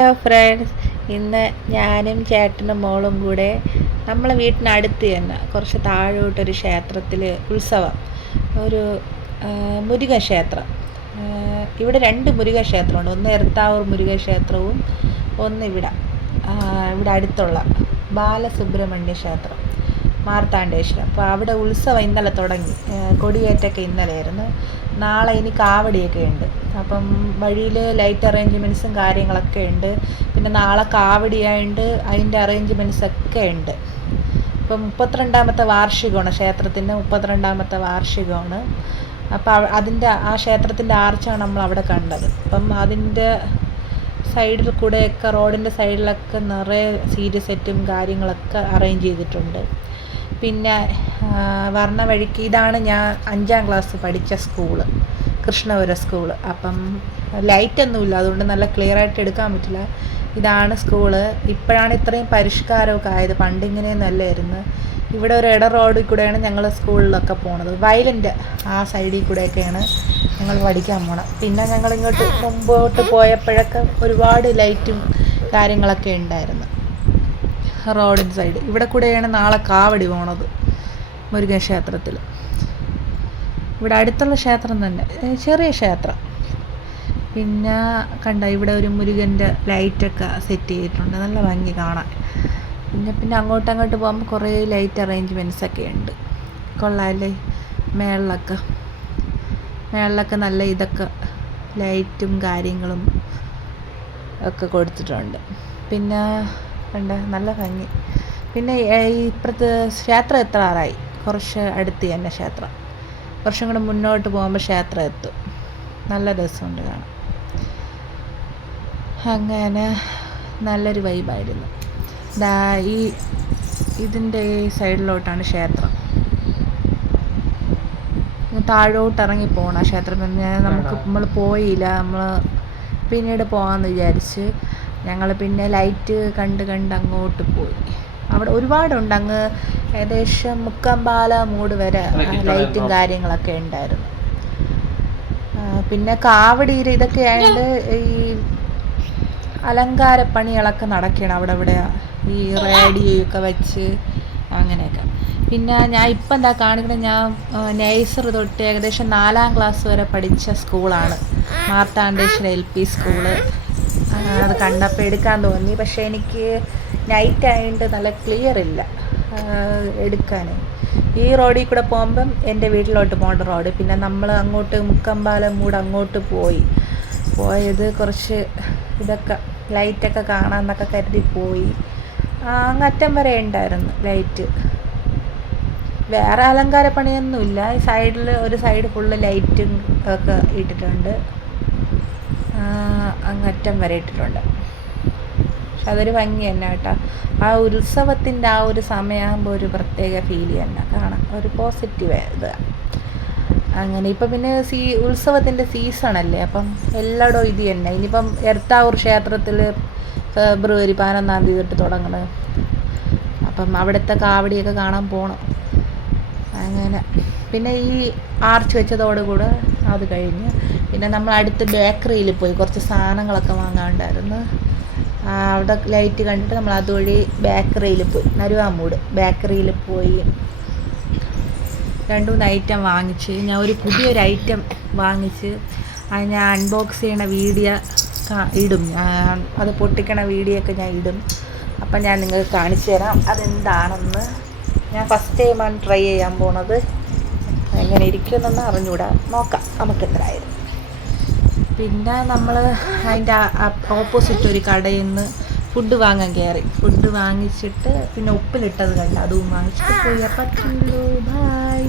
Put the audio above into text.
Hello friends ഇന്ന് ഞാനും ചേട്ടനും മോളും കൂടെ നമ്മളെ വീട്ടിനടുത്ത് തന്നെ കുറച്ച് താഴോട്ടൊരു ക്ഷേത്രത്തിൽ ഉത്സവം. ഒരു മുരുക ക്ഷേത്രം ഇവിടെ രണ്ട് മുരുക ക്ഷേത്രമുണ്ട് ഒന്ന് എർത്താവൂർ മുരുക ക്ഷേത്രവും ഒന്ന് ഇവിടെ ഇവിടെ അടുത്തുള്ള ബാലസുബ്രഹ്മണ്യ ക്ഷേത്രം. മാർത്താണ്ഡേശ്വരം. അപ്പോൾ അവിടെ ഉത്സവം ഇന്നലെ തുടങ്ങി. കൊടിയേറ്റൊക്കെ ഇന്നലെയായിരുന്നു. നാളെ ഇനി കാവടിയൊക്കെ ഉണ്ട്. അപ്പം വഴിയിൽ ലൈറ്റ് അറേഞ്ച്മെന്റ്സും കാര്യങ്ങളൊക്കെ ഉണ്ട്. പിന്നെ നാളെ കാവടിയായിട്ട് അതിന്റെ അറേഞ്ച്മെന്റ്സ് ഒക്കെ ഉണ്ട്. ഇപ്പം മുപ്പത്തിരണ്ടാമത്തെ വാർഷികമാണ് ക്ഷേത്രത്തിന്റെ മുപ്പത്തിരണ്ടാമത്തെ വാർഷികമാണ്. അപ്പോൾ അതിന്റെ ആ ക്ഷേത്രത്തിന്റെ ആർച്ചാണ് നമ്മൾ അവിടെ കണ്ടത്. അപ്പം അതിന്റെ സൈഡിൽ കൂടെയൊക്കെ റോഡിന്റെ സൈഡിലൊക്കെ നിറയെ സീരിയസ് സെറ്റും കാര്യങ്ങളൊക്കെ അറേഞ്ച് ചെയ്തിട്ടുണ്ട്. പിന്നെ വർണ വഴിക്ക് ഇതാണ് ഞാൻ അഞ്ചാം ക്ലാസ് പഠിച്ച സ്കൂൾ കൃഷ്ണപുര സ്കൂൾ. അപ്പം ലൈറ്റൊന്നുമില്ല അതുകൊണ്ട് നല്ല ക്ലിയർ ആയിട്ട് എടുക്കാൻ പറ്റില്ല. ഇതാണ് സ്കൂൾ. ഇപ്പോഴാണ് ഇത്രയും പരിഷ്കാരമൊക്കെ ആയത്. പണ്ട് ഇങ്ങനെയൊന്നുമല്ലായിരുന്നു. ഇവിടെ ഒരു ഇട റോഡിൽ കൂടെയാണ് ഞങ്ങൾ സ്കൂളിലൊക്കെ പോണത്. വയലിന്റെ ആ സൈഡിൽ കൂടെയൊക്കെയാണ് ഞങ്ങൾ പഠിക്കാൻ പോണത്. പിന്നെ ഞങ്ങൾ ഇങ്ങോട്ട് മുമ്പോട്ട് പോയപ്പോഴൊക്കെ ഒരുപാട് ലൈറ്റും കാര്യങ്ങളൊക്കെ ഉണ്ടായിരുന്നു. റോഡിന്റെ സൈഡ്. ഇവിടെ കൂടെയാണ് നാളെ കാവടി പോണത് മുരുകൻ ക്ഷേത്രത്തിൽ ഇവിടെ അടുത്തുള്ള ക്ഷേത്രം തന്നെ. ചെറിയ ക്ഷേത്രം. പിന്നെ കണ്ട ഇവിടെ ഒരു മുരുകന്റെ ലൈറ്റൊക്കെ സെറ്റ് ചെയ്തിട്ടുണ്ട്. നല്ല ഭംഗി കാണാൻ. പിന്നെ പിന്നെ അങ്ങോട്ട് അങ്ങോട്ട് പോകുമ്പോൾ കുറേ ലൈറ്റ് അറേഞ്ച്മെന്റ്സ് ഒക്കെ ഉണ്ട്. കൊള്ളാമല്ലേ മേളിലൊക്കെ. മേളിലൊക്കെ നല്ല ഇതൊക്കെ ലൈറ്റും കാര്യങ്ങളും ഒക്കെ കൊടുത്തിട്ടുണ്ട്. പിന്നെ കണ്ട നല്ല ഭംഗി. പിന്നെ ഇപ്പുറത്ത് ക്ഷേത്രം എത്താറായി കുറച്ച് അടുത്ത് തന്നെ ക്ഷേത്രം. കുറച്ചും കൂടെ മുന്നോട്ട് പോകുമ്പോൾ ക്ഷേത്രം എത്തും. നല്ല രസമുണ്ട് കാണാം അങ്ങനെ നല്ലൊരു വൈബായിരുന്നു ദാ ഈ ഇതിന്റെ സൈഡിലോട്ടാണ് ക്ഷേത്രം. താഴോട്ട് ഇറങ്ങി പോകണം ക്ഷേത്രം. നമുക്ക് നമ്മൾ പോയില്ല. നമ്മൾ പിന്നീട് പോകാമെന്ന് വിചാരിച്ച് ഞങ്ങൾ പിന്നെ ലൈറ്റ് കണ്ട് കണ്ട് അങ്ങോട്ട് പോയി. അവിടെ ഒരുപാടുണ്ട്. അങ്ങ് ഏകദേശം മുക്കമ്പാല മൂട് വരെ ലൈറ്റും കാര്യങ്ങളൊക്കെ ഉണ്ടായിരുന്നു. പിന്നെ കാവടിയിൽ ഇതൊക്കെ ആയിട്ട് ഈ അലങ്കാര പണികളൊക്കെ നടക്കണം അവിടെ ഇവിടെ. ഈ റേഡിയോയൊക്കെ വെച്ച് അങ്ങനെയൊക്കെ. പിന്നെ ഞാൻ ഇപ്പം എന്താ കാണിക്കുന്നത് ഞാൻ നേഴ്സർ തൊട്ട് ഏകദേശം നാലാം ക്ലാസ് വരെ പഠിച്ച സ്കൂളാണ് മാർത്താണ്ഡേശ്വര എൽ പി സ്കൂൾ കണ്ടപ്പോൾ എടുക്കാൻ തോന്നി. പക്ഷേ എനിക്ക് നൈറ്റ് ആയതുകൊണ്ട് നല്ല ക്ലിയർ ഇല്ല എടുക്കാൻ ഈ റോഡിൽ കൂടെ പോകുമ്പം എന്റെ വീട്ടിലോട്ട് പോകേണ്ട റോഡ് പിന്നെ നമ്മൾ അങ്ങോട്ട് മുക്കമ്പാലം മൂട് അങ്ങോട്ട് പോയി. പോയത് കുറച്ച് ഇതൊക്കെ ലൈറ്റൊക്കെ കാണാമെന്നൊക്കെ കരുതി പോയി. അങ്ങറ്റം വരെ ഉണ്ടായിരുന്നു ലൈറ്റ് വേറെ അലങ്കാര പണിയൊന്നുമില്ല സൈഡിൽ ഒരു സൈഡ് ഫുള്ള് ലൈറ്റും ഒക്കെ ഇട്ടിട്ടുണ്ട്. അങ്ങറ്റം വരെ ഇട്ടിട്ടുണ്ട്. പക്ഷെ അതൊരു ഭംഗി തന്നെ കേട്ടോ. ആ ഉത്സവത്തിന്റെ ആ ഒരു സമയമാകുമ്പോൾ ഒരു പ്രത്യേക ഫീൽ തന്നെ. കാണാം. ഒരു പോസിറ്റീവ് ഇത്. അങ്ങനെ ഇപ്പം പിന്നെ സീ ഉത്സവത്തിന്റെ സീസണല്ലേ അപ്പം എല്ലായിടവും ഇത് തന്നെ. ഇനിയിപ്പം എർത്താവൂർ ക്ഷേത്രത്തിൽ ഫെബ്രുവരി പതിനൊന്നാം തീയതി തൊട്ട് തുടങ്ങണത് അപ്പം അവിടുത്തെ കാവടിയൊക്കെ കാണാൻ പോകണം അങ്ങനെ. പിന്നെ ഈ ആർച്ച് വെച്ചതോടുകൂടെ അത് കഴിഞ്ഞ് പിന്നെ നമ്മൾ അടുത്ത് ബേക്കറിയിൽ പോയി കുറച്ച് സാധനങ്ങളൊക്കെ വാങ്ങാനുണ്ടായിരുന്നു. അവിടെ ലൈറ്റ് കണ്ടിട്ട് നമ്മൾ അതുവഴി ബേക്കറിയിൽ പോയി. നരുവാമൂട് ബേക്കറിയിൽ പോയി. രണ്ട് മൂന്ന് ഐറ്റം വാങ്ങിച്ച്. ഞാൻ ഒരു പുതിയൊരു ഐറ്റം വാങ്ങിച്ച് അത് ഞാൻ അൺബോക്സ് ചെയ്യണ വീഡിയോ ഇടും. അത് പൊട്ടിക്കണ വീഡിയോ ഒക്കെ ഞാൻ ഇടും. അപ്പം ഞാൻ നിങ്ങൾക്ക് കാണിച്ചു തരാം അതെന്താണെന്ന്. ഞാൻ ഫസ്റ്റ് ടൈമാണ് ട്രൈ ചെയ്യാൻ പോണത്. എങ്ങനെ ഇരിക്കുമെന്നൊന്ന് അറിഞ്ഞൂടാ നോക്കാം. നമുക്ക് എത്രയായിരുന്നു പിന്നെ നമ്മൾ അതിന്റെ ഓപ്പോസിറ്റ് ഒരു കടയിൽ നിന്ന് ഫുഡ് വാങ്ങാൻ കയറി ഫുഡ് വാങ്ങിച്ചിട്ട് പിന്നെ ഉപ്പിലിട്ടത് കണ്ട് അതും വാങ്ങിച്ചിട്ട് പോയി. അപ്പം ബൈ